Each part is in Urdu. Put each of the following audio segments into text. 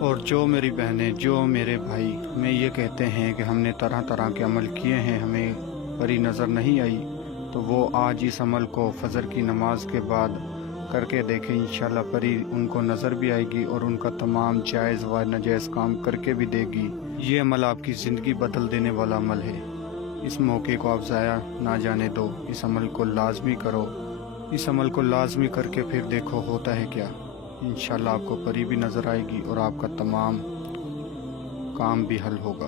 اور جو میری بہنیں، جو میرے بھائی ہمیں یہ کہتے ہیں کہ ہم نے طرح طرح کے عمل کیے ہیں، ہمیں پری نظر نہیں آئی، تو وہ آج اس عمل کو فجر کی نماز کے بعد کر کے دیکھیں، انشاءاللہ پری ان کو نظر بھی آئے گی اور ان کا تمام جائز و ناجائز کام کر کے بھی دے گی۔ یہ عمل آپ کی زندگی بدل دینے والا عمل ہے، اس موقع کو آپ ضائع نہ جانے دو، اس عمل کو لازمی کرو، اس عمل کو لازمی کر کے پھر دیکھو ہوتا ہے کیا۔ انشاءاللہ آپ کو پری بھی نظر آئے گی اور آپ کا تمام کام بھی حل ہوگا۔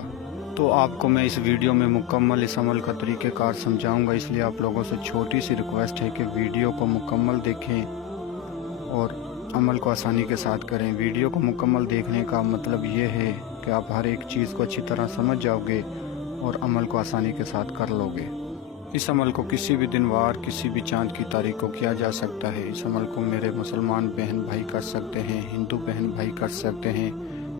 تو آپ کو میں اس ویڈیو میں مکمل اس عمل کا طریقہ کار سمجھاؤں گا، اس لیے آپ لوگوں سے چھوٹی سی ریکویسٹ ہے کہ ویڈیو کو مکمل دیکھیں اور عمل کو آسانی کے ساتھ کریں۔ ویڈیو کو مکمل دیکھنے کا مطلب یہ ہے کہ آپ ہر ایک چیز کو اچھی طرح سمجھ جاؤ گے اور عمل کو آسانی کے ساتھ کر لو گے۔ اس عمل کو کسی بھی دن وار، کسی بھی چاند کی تاریخ کو کیا جا سکتا ہے۔ اس عمل کو میرے مسلمان بہن بھائی کر سکتے ہیں، ہندو بہن بھائی کر سکتے ہیں،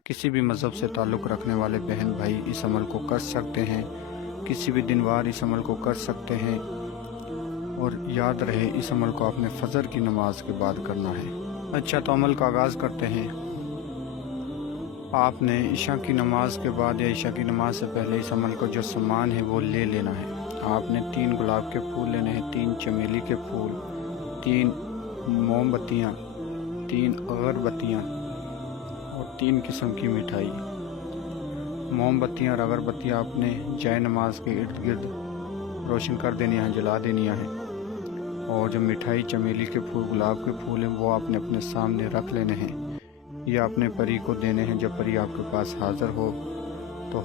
کسی بھی مذہب سے تعلق رکھنے والے بہن بھائی اس عمل کو کر سکتے ہیں، کسی بھی دن وار اس عمل کو کر سکتے ہیں۔ اور یاد رہے اس عمل کو آپ نے فجر کی نماز کے بعد کرنا ہے۔ اچھا، تو عمل کا آغاز کرتے ہیں۔ آپ نے عشاء کی نماز کے بعد یا عشاء کی نماز سے پہلے اس عمل کو جو سامان ہے وہ لے لینا ہے۔ آپ نے 3 گلاب کے پھول لینے ہیں، 3 چمیلی کے پھول، 3 موم بتیاں، 3 اگربتیاں اور 3 قسم کی مٹھائی۔ موم بتیاں اور اگربتیاں آپ نے جائے نماز کے ارد گرد روشن کر دینی ہیں، جلا دینی ہیں، اور جو مٹھائی، چمیلی کے پھول، گلاب کے پھول ہیں وہ آپ نے اپنے سامنے رکھ لینے ہیں۔ یہ آپ نے پری کو دینے ہیں۔ جب پری آپ کے پاس حاضر ہو تو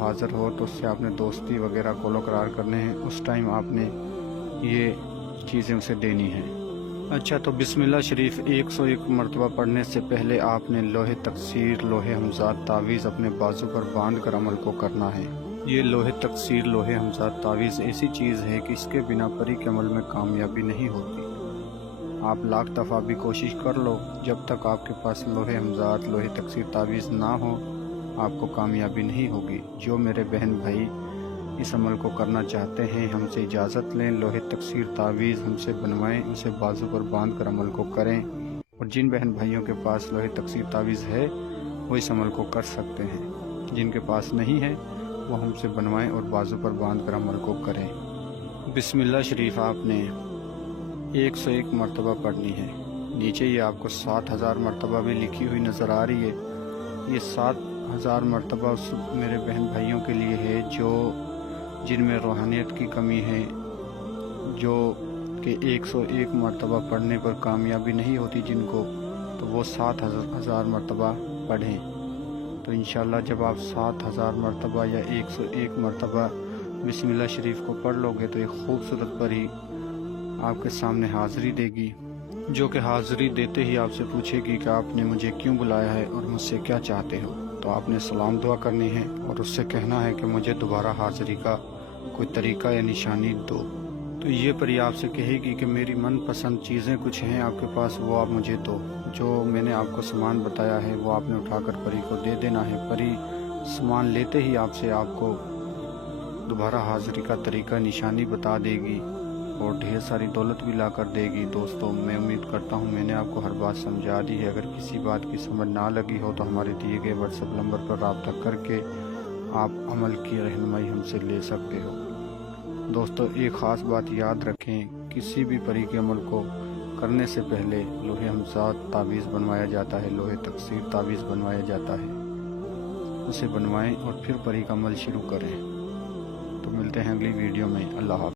اس سے آپ نے دوستی وغیرہ کولو قرار کرنے ہیں، اس ٹائم آپ نے یہ چیزیں اسے دینی ہیں۔ اچھا، تو بسم اللہ شریف 101 مرتبہ پڑھنے سے پہلے آپ نے لوح تکثیر، لوح ہمزات تعویذ اپنے بازو پر باندھ کر عمل کو کرنا ہے۔ یہ لوح تکثیر، لوح ہمزات تعویذ ایسی چیز ہے کہ اس کے بنا پری کے عمل میں کامیابی نہیں ہوتی۔ آپ لاکھ دفعہ بھی کوشش کر لو، جب تک آپ کے پاس لوح ہمزات، لوح تکثیر تعویذ نہ ہو آپ کو کامیابی نہیں ہوگی۔ جو میرے بہن بھائی اس عمل کو کرنا چاہتے ہیں ہم سے اجازت لیں، لوح تکثیر تعویذ ہم سے بنوائیں، اسے بازو پر باندھ کر عمل کو کریں۔ اور جن بہن بھائیوں کے پاس لوح تکثیر تعویذ ہے وہ اس عمل کو کر سکتے ہیں، جن کے پاس نہیں ہے وہ ہم سے بنوائیں اور بازو پر باندھ کر عمل کو کریں۔ بسم اللہ شریف آپ نے 101 مرتبہ پڑھنی ہے۔ نیچے یہ آپ کو 7000 مرتبہ بھی لکھی ہوئی نظر آ رہی ہے۔ یہ 7000 مرتبہ اس میرے بہن بھائیوں کے لیے ہے جن میں روحانیت کی کمی ہے، جو کہ 101 مرتبہ پڑھنے پر کامیابی نہیں ہوتی جن کو، تو وہ 7000 مرتبہ پڑھیں۔ تو انشاءاللہ جب آپ 7000 مرتبہ یا 101 مرتبہ بسم اللہ شریف کو پڑھ لو گے تو ایک خوبصورت پری آپ کے سامنے حاضری دے گی، جو کہ حاضری دیتے ہی آپ سے پوچھے گی کہ آپ نے مجھے کیوں بلایا ہے اور مجھ سے کیا چاہتے ہو۔ تو آپ نے سلام دعا کرنی ہے اور اس سے کہنا ہے کہ مجھے دوبارہ حاضری کا کوئی طریقہ یا نشانی دو۔ تو یہ پری آپ سے کہے گی کہ میری من پسند چیزیں کچھ ہیں آپ کے پاس، وہ آپ مجھے دو۔ جو میں نے آپ کو سامان بتایا ہے وہ آپ نے اٹھا کر پری کو دے دینا ہے۔ پری سامان لیتے ہی آپ سے آپ کو دوبارہ حاضری کا طریقہ نشانی بتا دے گی اور ڈھیر ساری دولت بھی لا کر دے گی۔ دوستو، میں امید کرتا ہوں میں نے آپ کو ہر بات سمجھا دی ہے۔ اگر کسی بات کی سمجھ نہ لگی ہو تو ہمارے دیے گئے واٹس ایپ نمبر پر رابطہ کر کے آپ عمل کی رہنمائی ہم سے لے سکتے ہو۔ دوستو، ایک خاص بات یاد رکھیں، کسی بھی پری کے عمل کو کرنے سے پہلے لوح ہمزات تعویذ بنوایا جاتا ہے، لوح تکثیر تعویذ بنوایا جاتا ہے۔ اسے بنوائیں اور پھر پری کا عمل شروع کریں۔ تو ملتے ہیں اگلی ویڈیو میں۔ اللہ حافظ۔